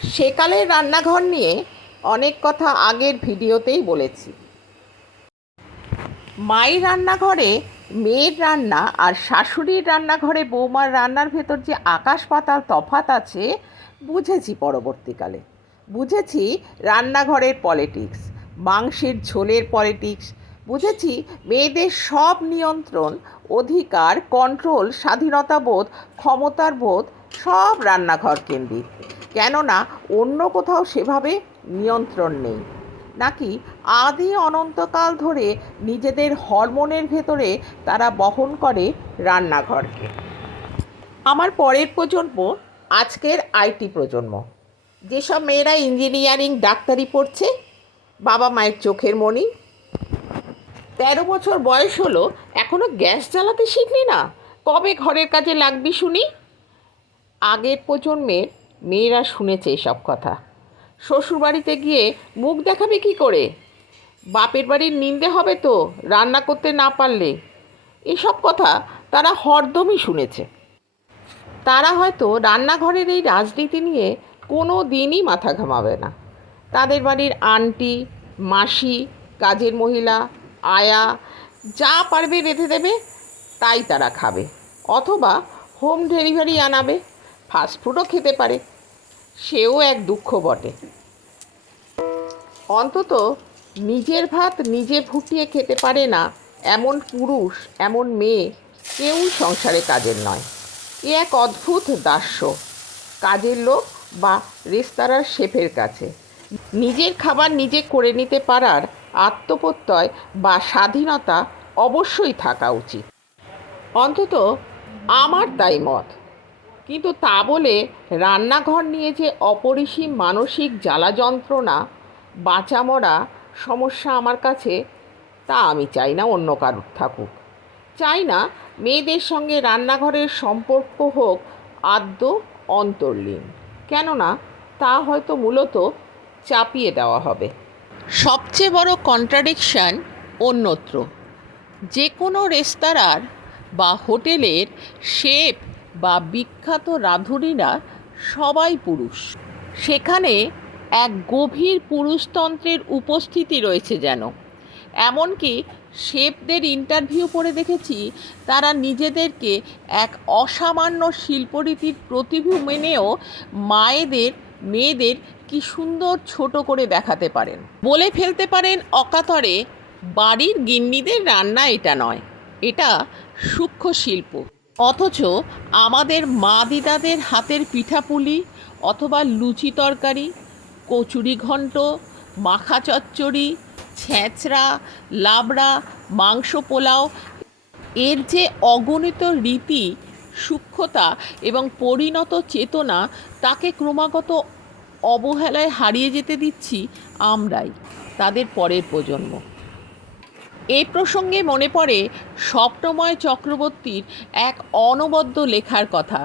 সেকালের রান্নাঘর নিয়ে অনেক কথা আগের ভিডিওতেই বলেছি। মায়ের রান্নাঘরে মেয়ের রান্না আর শাশুড়ির রান্নাঘরে বৌমার রান্নার ভেতর যে আকাশ পাতাল তফাৎ আছে বুঝেছি। পরবর্তীকালে বুঝেছি রান্নাঘরের পলিটিক্স, মাংসের ঝোলের পলিটিক্স। বুঝেছি মেয়েদের সব নিয়ন্ত্রণ, অধিকার, কন্ট্রোল, স্বাধীনতাবোধ, ক্ষমতার বোধ সব রান্নাঘর কেন্দ্রিক। কেননা অন্য কোথাও সেভাবে নিয়ন্ত্রণ নেই, নাকি আদি অনন্তকাল ধরে নিজেদের হরমোনের ভেতরে তারা বহন করে রান্নাঘরকে। আমার পরের প্রজন্ম আজকের আইটি প্রজন্ম, যেসব মেয়েরা ইঞ্জিনিয়ারিং, ডাক্তারি পড়ছে, বাবা মায়ের চোখের মণি। 13 বছর বয়স হলো, এখনও গ্যাস জ্বালাতে শিখলি না, কবে ঘরের কাজে লাগবি শুনি? আগের প্রজন্মের মেয়েরা শুনেছে এসব কথা। শ্বশুরবাড়িতে গিয়ে মুখ দেখাবে কি করে? বাপের বাড়ির নিন্দে হবে তো রান্না করতে না পারলে। এসব কথা তারা হরদমই শুনেছে। তারা হয়তো রান্নাঘরের এই রাজনীতি নিয়ে কোনো দিনই মাথা ঘামাবে না। তাদের বাড়ির আন্টি, মাসি, কাজের মহিলা, আয়া যা পারবে রেঁধে দেবে, তাই তারা খাবে, অথবা হোম ডেলিভারি আনাবে। ফাস্টফুডও খেতে পারে, সেও এক দুঃখ বটে। অন্তত নিজের ভাত নিজে ফুটিয়ে খেতে পারে না এমন পুরুষ, এমন মেয়ে কেউই সংসারে কাজের নয়। এ এক অদ্ভুত দাস্য কাজের লোক বা রেস্তোরাঁর শেফের কাছে। নিজের খাবার নিজে করে নিতে পারার আত্মপ্রত্যয় বা স্বাধীনতা অবশ্যই থাকা উচিত, অন্তত আমার তাই মত। কিন্তু তা বলে রান্নাঘর নিয়ে যে অপরিসীম মানসিক জ্বালা যন্ত্রণা, বাঁচা মরা সমস্যা আমার কাছে, তা আমি চাই না অন্য কারোর থাকুক। চাই না মেয়েদের সঙ্গে রান্নাঘরের সম্পর্ক হোক আদ্য অন্তর্লীন, কেননা তা হয়তো মূলত চাপিয়ে দেওয়া হবে। সবচেয়ে বড় কন্ট্রাডিকশন অন্যত্র। যে কোনো রেস্তোরাঁর বা হোটেলের শেফ বা বিখ্যাত রাঁধুনিরা সবাই পুরুষ। সেখানে এক গভীর পুরুষতন্ত্রের উপস্থিতি রয়েছে যেন। এমনকি শেফদের ইন্টারভিউ পড়ে দেখেছি, তারা নিজেদেরকে এক অসামান্য শিল্পরীতির প্রতিভূ মেনেও মেয়েদের কি সুন্দর ছোট করে দেখাতে পারেন। বলে ফেলতে পারেন অকাতরে, বাড়ির গিন্নিদের রান্না এটা নয়, এটা সূক্ষ্ম শিল্প। অথচ আমাদের মা দিদাদের হাতের পিঠাপুলি অথবা লুচি তরকারি, কচুরি ঘন্ট, মাখা চচ্চড়ি, ছেঁচড়া, লাবড়া, মাংস পোলাও, এর যে অগণিত রীতি, সূক্ষ্মতা এবং পরিণত চেতনা, তাকে ক্রমাগত অবহেলায় হারিয়ে যেতে দিচ্ছি আমরাই, তাদের পরের প্রজন্ম। এই প্রসঙ্গে মনে পড়ে স্বপ্নময় চক্রবর্তীর এক অনবদ্য লেখার কথা।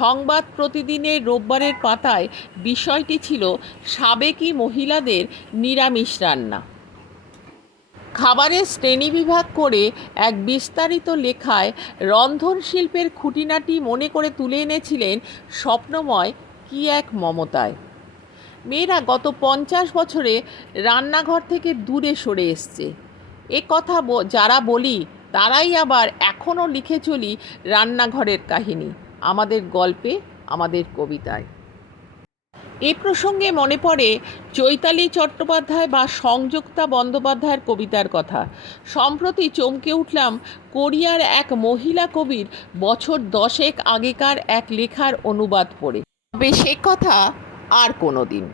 সংবাদ প্রতিদিনের রোববারের পাতায় বিষয়টি ছিল সাবেকি মহিলাদের নিরামিষ রান্না। খাবারের শ্রেণীবিভাগ করে এক বিস্তারিত লেখায় রন্ধনশিল্পের খুঁটিনাটি মনে করে তুলে এনেছিলেন স্বপ্নময় কি এক মমতায়। মেয়েরা গত 50 বছরে রান্নাঘর থেকে দূরে সরে এসছে। এ কথা যারা বলি, তারাই আবার এখনও লিখে চলি রান্নাঘরের কাহিনী, আমাদের গল্পে, আমাদের কবিতায়। এ প্রসঙ্গে মনে পড়ে চৈতালি চট্টোপাধ্যায় বা সংযুক্তা বন্দ্যোপাধ্যায়ের কবিতার কথা। সম্প্রতি চমকে উঠলাম কোরিয়ার এক মহিলা কবির বছর 10 আগেকার এক লেখার অনুবাদ পড়ে। তবে সে কথা আর কোনো দিন।